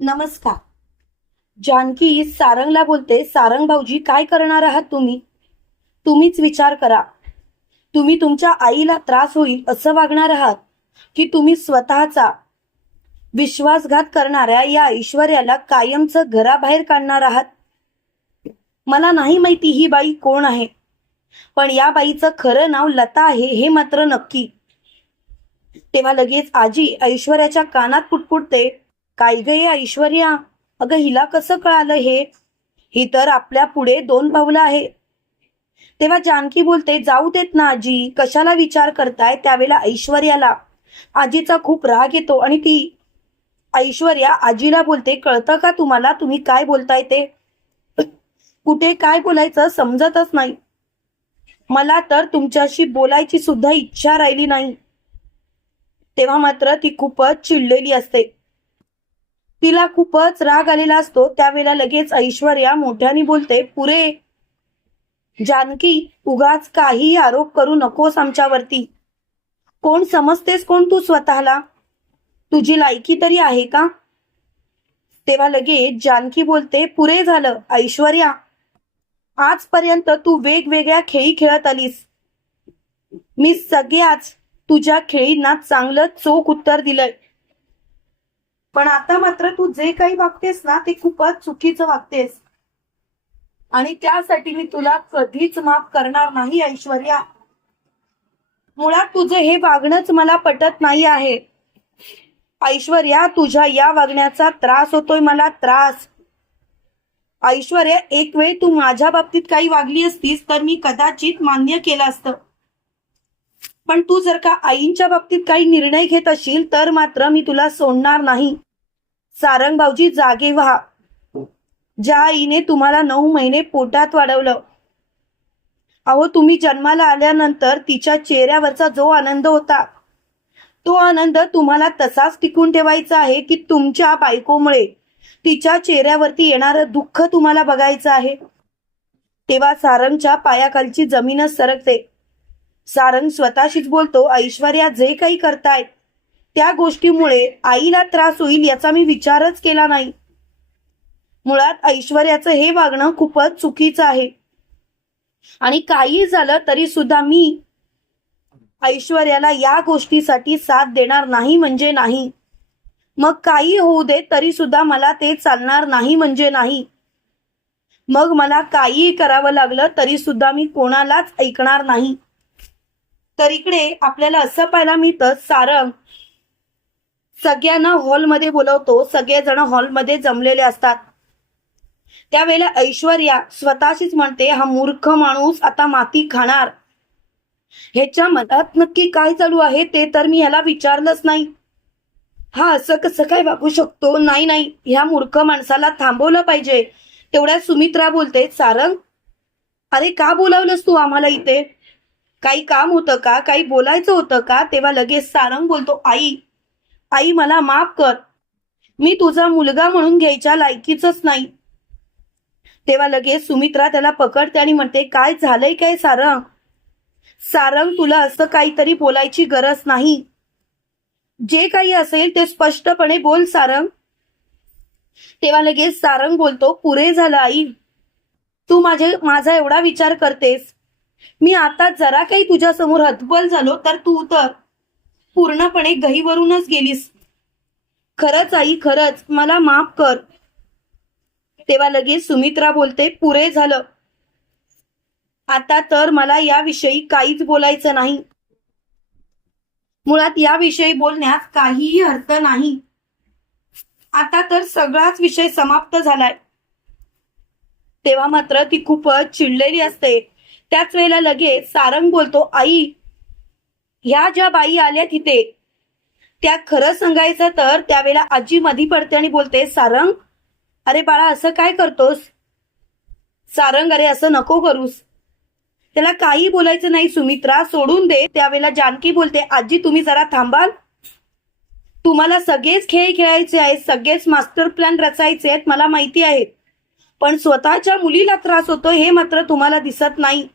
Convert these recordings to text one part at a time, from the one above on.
नमस्कार. जानकी सारंगला बोलते सारंग भाऊजी काय करणार आहात तुम्ही? तुम्हीच विचार करा. तुम्ही तुमच्या आईला त्रास होईल असं वागणार आहात की तुम्ही स्वतःचा विश्वासघात करणाऱ्या या ऐश्वर्याला कायमचं घराबाहेर काढणार आहात? मला नाही माहिती ही बाई कोण आहे पण या बाईचं खरं नाव लता आहे हे मात्र नक्की. तेव्हा लगेच आजी ऐश्वर्याच्या कानात पुटपुटते. काय ग हे ऐश्वर्या अगं हिला कसं कळालं हे? ही तर आपल्या पुढे दोन पावलं आहे. तेव्हा जानकी बोलते जाऊ देत ना आजी कशाला विचार करताय त्यावेळेला ऐश्वर्याला? आजीचा खूप राग येतो आणि ती ऐश्वर्या आजीला बोलते कळतं का तुम्हाला तुम्ही काय बोलताय ते? कुठे काय बोलायचं समजतच नाही. मला तर तुमच्याशी बोलायची सुद्धा इच्छा राहिली नाही. तेव्हा मात्र ती खूपच चिडलेली असते. तिला खूपच राग आलेला असतो. त्यावेळेला लगेच ऐश्वर्या मोठ्याने बोलते पुरे जानकी उगाच काही आरोप करू नकोस आमच्यावरती. कोण समजतेस कोण तू स्वतःला? तुझी लायकी तरी आहे का? तेव्हा लगेच जानकी बोलते पुरे झालं ऐश्वर्या. आजपर्यंत तू वेगवेगळ्या खेळी खेळत आलीस. मी सगळ्याच तुझ्या खेळींना चांगलं चोख उत्तर दिलंय. पण आता मात्र तू जे काही वागतेस ना ते खूपच चुकीचं वागतेस. आणि त्यासाठी मी तुला कधीच माफ करणार नाही ऐश्वर्या. मुळात तुझं हे वागणंच मला पटत नाही आहे. ऐश्वर्या तुझ्या या वागण्याचा त्रास होतोय मला त्रास. ऐश्वर्या एक वेळ तू माझ्या बाबतीत काही वागली असतीस तर मी कदाचित मान्य केलं असतं. पण तू जर का आईंच्या बाबतीत काही निर्णय घेत असशील तर मात्र मी तुला सोडणार नाही. सारंग भाऊजी जागे व्हा. ज्या आईने तुम्हाला नऊ महिने पोटात वाढवलं. अहो तुम्ही जन्माला आल्यानंतर तिच्या चेहऱ्यावरचा जो आनंद होता तो आनंद तुम्हाला तसाच टिकून ठेवायचा आहे की तुमच्या बायकोमुळे. तिच्या चेहऱ्यावरती येणारं दुःख तुम्हाला बघायचं आहे. तेव्हा सारंगच्या पायाखालची जमीनच सरकते. सारंग स्वतःशीच बोलतो ऐश्वर्या जे काही करतायत त्या गोष्टीमुळे आईला त्रास होईल याचा मी विचारच केला नाही. मुळात ऐश्वर्याचं हे वागणं खूपच चुकीचं आहे. आणि काही झालं तरी सुद्धा मी ऐश्वर्याला या गोष्टीसाठी साथ देणार नाही म्हणजे नाही. मग काही होऊ दे तरी सुद्धा मला ते चालणार नाही म्हणजे नाही. मग मला काहीही करावं लागलं तरी सुद्धा मी कोणालाच ऐकणार नाही. तर इकडे आपल्याला असं पाहायला मिळतं सारंग सगळ्यांना हॉलमध्ये बोलवतो. सगळेजण हॉलमध्ये जमलेले असतात. त्यावेळेला ऐश्वर्या स्वतःशीच म्हणते हा मूर्ख माणूस आता माती खाणार. ह्याच्या मनात नक्की काय चालू आहे ते तर मी ह्याला विचारलंच नाही. हा असं कसं काय वागू शकतो? नाही नाही. ह्या मूर्ख माणसाला थांबवलं पाहिजे. तेवढ्या सुमित्रा बोलते सारंग अरे का बोलावलंस तू आम्हाला इथे? काही काम होतं का? काही बोलायचं होतं का? तेव्हा लगेच सारंग बोलतो आई आई मला माफ कर. मी तुझा मुलगा म्हणून घ्यायच्या लायकीच नाही. तेव्हा लगेच सुमित्रा त्याला पकडते आणि म्हणते काय झालंय काय सारंग सारंग तुला असं काहीतरी बोलायची गरज नाही. जे काही असेल ते स्पष्टपणे बोल सारंग. तेव्हा लगेच सारंग बोलतो पुरे झालं आई. तू माझे माझा एवढा विचार करतेस. मी आता जरा काही तुझ्या समोर हतबल झालो तर तू तर पूर्णपणे गहीवरूनच गेलीस. खरंच आई खरंच. मला माफ कर. तेव्हा लगेच सुमित्रा बोलते पुरे झालं. आता तर मला याविषयी काहीच बोलायचं नाही. मुळात याविषयी बोलण्यात काहीही अर्थ नाही. आता तर सगळाच विषय समाप्त झालाय. तेव्हा मात्र ती खूपच चिडलेली असते. त्याच वेळेला लगेच सारंग बोलतो आई ह्या ज्या बाई आल्या तिथे त्या खरं सांगायचं तर त्यावेळेला आजी मधी पडते आणि बोलते सारंग अरे बाळा असं काय करतोस? सारंग अरे असं नको करूस. त्याला काही बोलायचं नाही सुमित्रा सोडून दे. त्यावेळेला जानकी बोलते आजी तुम्ही जरा थांबाल. तुम्हाला सगळेच खेळ खेळायचे आहेत सगळेच मास्टर प्लॅन रचायचे आहेत मला माहिती आहेत पण स्वतःच्या मुलीला त्रास होतो हे मात्र तुम्हाला दिसत नाही.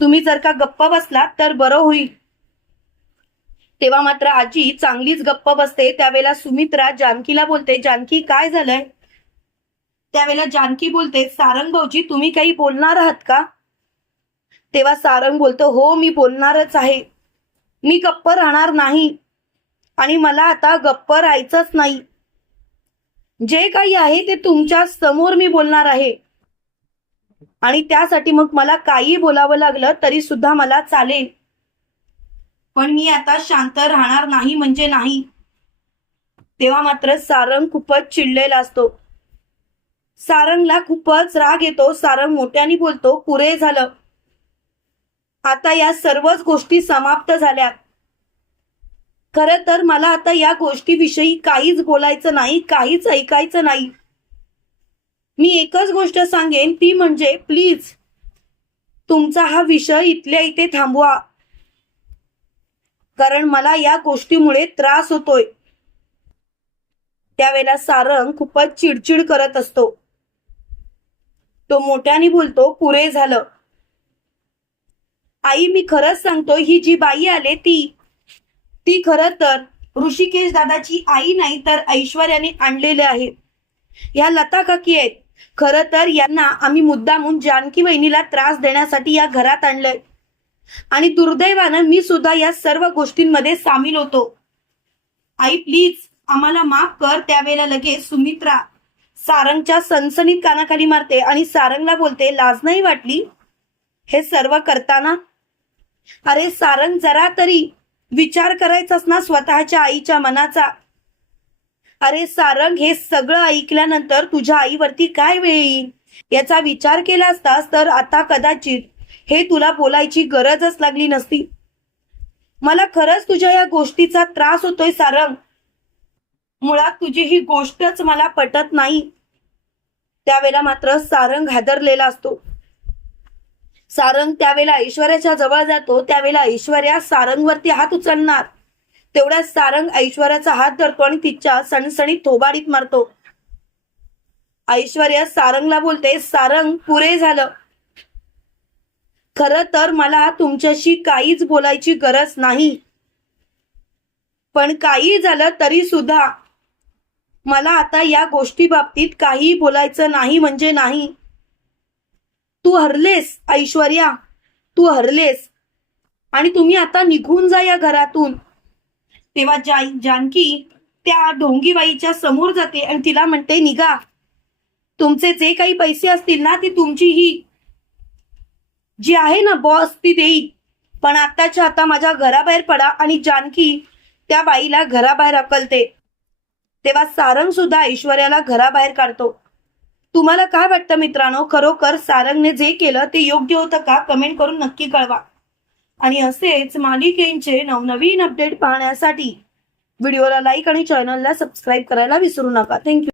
तुम्ही जर का गप्पा बसलात तर बरं होईल. तेव्हा मात्र आजी चांगलीच गप्प बसते. त्यावेळेला सुमित्रा जानकीला बोलते जानकी काय झालंय? त्यावेळेला जानकी बोलते सारंग भाऊजी तुम्ही काही बोलणार आहात का? तेव्हा सारंग बोलतो हो मी बोलणारच आहे. मी गप्प राहणार नाही. आणि मला आता गप्प राहायचंच नाही. जे काही आहे ते तुमच्यासमोर मी बोलणार आहे. आणि त्यासाठी मग मला काही बोलावं लागलं तरी सुद्धा मला चालेल. पण मी आता शांत राहणार नाही म्हणजे नाही. तेव्हा मात्र सारंग खूपच चिडलेला असतो. सारंगला खूपच राग येतो. सारंग मोठ्याने बोलतो पुरे झालं. आता या सर्वच गोष्टी समाप्त झाल्या खर तर मला आता या गोष्टीविषयी काहीच बोलायचं नाही काहीच ऐकायचं नाही. मी एकच गोष्ट सांगेन ती म्हणजे प्लीज तुमचा हा विषय इथल्या इथे थांबवा. कारण मला या गोष्टीमुळे त्रास होतोय. त्यावेळेला सारंग खूपच चिडचिड करत असतो. तो मोठ्याने बोलतो पुरे झालं. आई मी खरंच सांगतो ही जी बाई आले ती ती खरं तर ऋषिकेश दादाची आई नाही तर ऐश्वर्याने आणलेले आहे. या लता काकी आहेत. खरं तर यांना आम्ही मुद्दामून जानकी वहिनीला त्रास देण्यासाठी या घरात आणलंय. आणि दुर्दैवानं मी सुद्धा या सर्व गोष्टींमध्ये सामील होतो. आई प्लीज आम्हाला माफ कर त्यावेळेला लगेच सुमित्रा. सारंगच्या सनसनीत कानाखाली मारते आणि सारंगला बोलते लाज नाही वाटली? हे सर्व करताना? अरे सारंग जरा तरी विचार करायचाच ना स्वतःच्या आईच्या मनाचा. अरे सारंग हे सगळं ऐकल्यानंतर तुझ्या आईवरती काय वेळ येईल? याचा विचार केला असतास तर आता कदाचित हे तुला बोलायची गरजच लागली नसती. मला खरंच तुझ्या या गोष्टीचा त्रास होतोय सारंग. मुळात तुझी ही गोष्टच मला पटत नाही. त्यावेळेला मात्र सारंग हादरलेला असतो. सारंग त्यावेळेला ऐश्वर्याच्या जवळ जातो त्यावेळेला ऐश्वर्या सारंगवरती हात उचलणार. तेवढ्या सारंग ऐश्वर्याचा हात धरतो आणि तिच्या सणसणीत थोबाडीत मारतो. ऐश्वर्या सारंगला बोलते सारंग पुरे झालं. खरं तर मला तुमच्याशी काहीच बोलायची गरज नाही. पण काही झालं तरी सुद्धा मला आता या गोष्टी बाबतीत काही बोलायचं नाही म्हणजे नाही. तू हरलेस ऐश्वर्या. तू हरलेस. आणि तुम्ही आता निघून जा या घरातून. तेव्हा जा जानकी त्या ढोंगीबाईच्या समोर जाते आणि तिला म्हणते निघा. तुमचे जे काही पैसे असतील ना ती तुमची ही जी आहे ना बॉस ती देईल पण आत्ताच्या आता माझ्या घराबाहेर पडा आणि जानकी त्या बाईला घराबाहेर अकलते. तेव्हा सारंग सुद्धा ऐश्वर्याला घराबाहेर काढतो. तुम्हाला काय वाटतं मित्रांनो? खरोखर सारंगने जे केलं ते योग्य होतं का? कमेंट करून नक्की कळवा. आणि असेच मालिकेंचे नवनवीन अपडेट पाहण्यासाठी व्हिडिओला लाईक आणि चॅनलला सबस्क्राईब करायला विसरू नका. थँक्यू